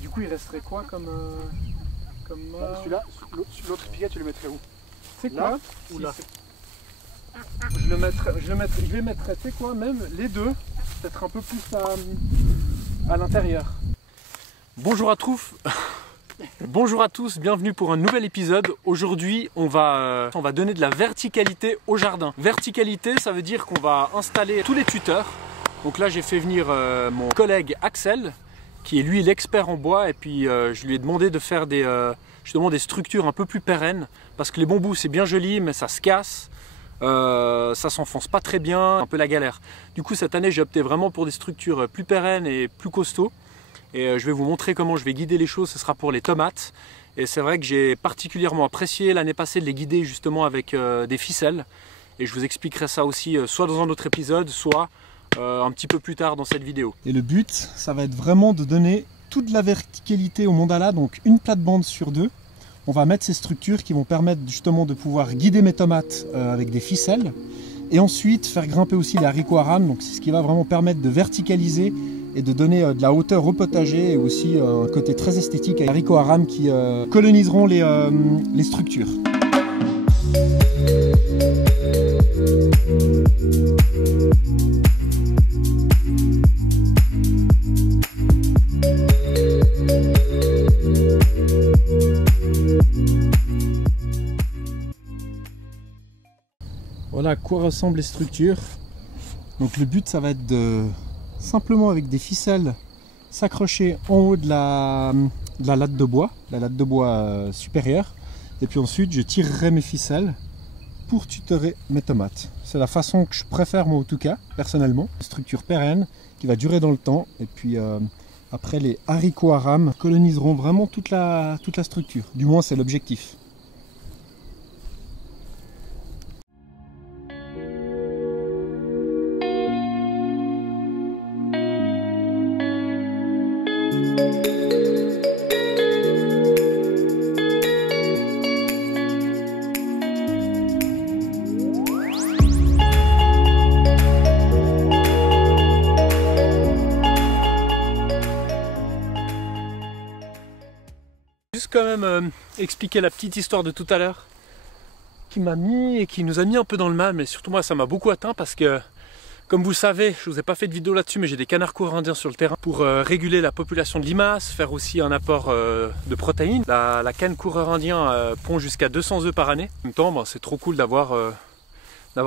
Du coup, il resterait quoi comme Celui-là, l'autre piquet, tu le mettrais où? C'est quoi? Là ou là? Je vais mettre, tu sais quoi, même les deux, peut-être un peu plus à l'intérieur. Bonjour à tous. Bonjour à tous, bienvenue pour un nouvel épisode. Aujourd'hui, on va donner de la verticalité au jardin. Verticalité, ça veut dire qu'on va installer tous les tuteurs. Donc là, j'ai fait venir mon collègue Axel, qui est lui l'expert en bois, et puis je lui ai demandé de faire justement des structures un peu plus pérennes, parce que les bambous c'est bien joli, mais ça se casse, ça s'enfonce pas très bien, un peu la galère. Du coup cette année j'ai opté vraiment pour des structures plus pérennes et plus costauds, et je vais vous montrer comment je vais guider les choses. Ce sera pour les tomates, et c'est vrai que j'ai particulièrement apprécié l'année passée de les guider justement avec des ficelles, et je vous expliquerai ça aussi soit dans un autre épisode, soit un petit peu plus tard dans cette vidéo. Et le but, ça va être vraiment de donner toute la verticalité au mandala, donc une plate-bande sur deux. On va mettre ces structures qui vont permettre justement de pouvoir guider mes tomates avec des ficelles, et ensuite faire grimper aussi les haricots à rames. Donc c'est ce qui va vraiment permettre de verticaliser et de donner de la hauteur au potager, et aussi un côté très esthétique avec les haricots à rames qui coloniseront les structures. Voilà à quoi ressemblent les structures. Donc le but, ça va être de simplement avec des ficelles s'accrocher en haut de la latte de bois, supérieure, et puis ensuite je tirerai mes ficelles pour tutorer mes tomates. C'est la façon que je préfère moi en tout cas, personnellement. Une structure pérenne qui va durer dans le temps, et puis après les haricots à rames coloniseront vraiment toute la structure. Du moins c'est l'objectif. Juste quand même expliquer la petite histoire de tout à l'heure qui nous a mis un peu dans le mal, mais surtout moi ça m'a beaucoup atteint parce que, comme vous le savez, je vous ai pas fait de vidéo là-dessus, mais j'ai des canards coureurs indiens sur le terrain pour réguler la population de limaces, faire aussi un apport de protéines. La canne coureur indien pond jusqu'à 200 œufs par année. En même temps, c'est trop cool d'avoir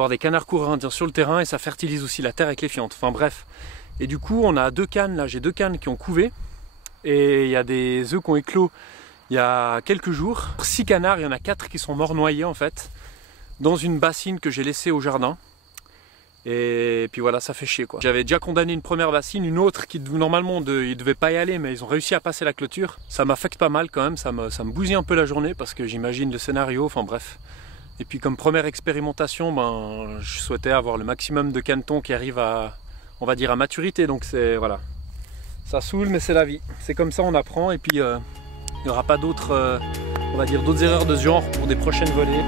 des canards coureurs indiens sur le terrain, et ça fertilise aussi la terre avec les fientes. Enfin bref. Et du coup, on a deux cannes là, j'ai deux cannes qui ont couvé, et il y a des œufs qui ont éclos il y a quelques jours. 6 canards, il y en a 4 qui sont morts noyés en fait, dans une bassine que j'ai laissée au jardin. Et puis voilà, ça fait chier quoi. J'avais déjà condamné une première bassine, une autre qui normalement ils devaient pas y aller, mais ils ont réussi à passer la clôture. Ça m'affecte pas mal quand même, ça me bousille un peu la journée, parce que j'imagine le scénario, enfin bref. Et puis comme première expérimentation, je souhaitais avoir le maximum de canetons qui arrivent à, on va dire, à maturité. Donc c'est, voilà, ça saoule, mais c'est la vie. C'est comme ça, on apprend, et puis il n'y aura pas d'autres, on va dire, d'autres erreurs de ce genre pour des prochaines volées.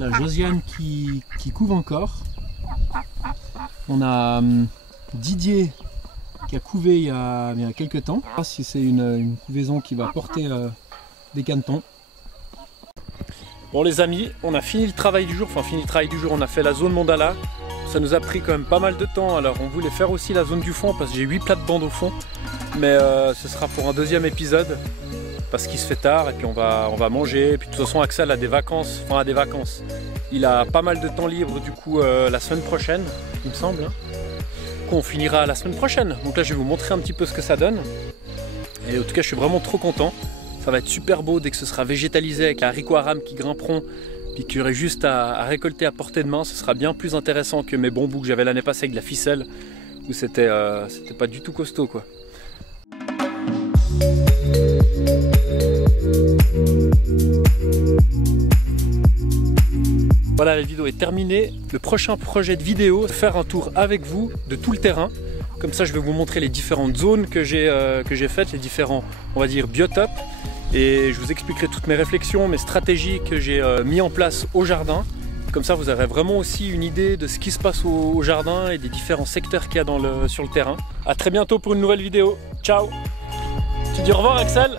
la Josiane qui couve encore. On a Didier qui a couvé il y a quelques temps. Je ne sais pas si c'est une couvaison qui va porter des canetons. Bon les amis, on a fini le travail du jour, on a fait la zone mandala. Ça nous a pris quand même pas mal de temps, alors on voulait faire aussi la zone du fond parce que j'ai 8 plates-bandes au fond. Mais ce sera pour un deuxième épisode parce qu'il se fait tard et puis on va manger. Et puis de toute façon Axel a des vacances, il a pas mal de temps libre du coup la semaine prochaine, il me semble. On finira la semaine prochaine, donc là je vais vous montrer un petit peu ce que ça donne. Et en tout cas je suis vraiment trop content. Ça va être super beau dès que ce sera végétalisé avec les haricots à rames qui grimperont, puis qu'il y aurait juste à récolter à portée de main. Ce sera bien plus intéressant que mes bambous que j'avais l'année passée avec de la ficelle, où c'était pas du tout costaud quoi. Voilà, la vidéo est terminée. Le prochain projet de vidéo, c'est faire un tour avec vous de tout le terrain. Comme ça, je vais vous montrer les différentes zones que j'ai faites, les différents, on va dire, biotopes. Et je vous expliquerai toutes mes réflexions, mes stratégies que j'ai mis en place au jardin. Comme ça, vous aurez vraiment aussi une idée de ce qui se passe au jardin et des différents secteurs qu'il y a sur le terrain. A très bientôt pour une nouvelle vidéo. Ciao! Tu dis au revoir, Axel?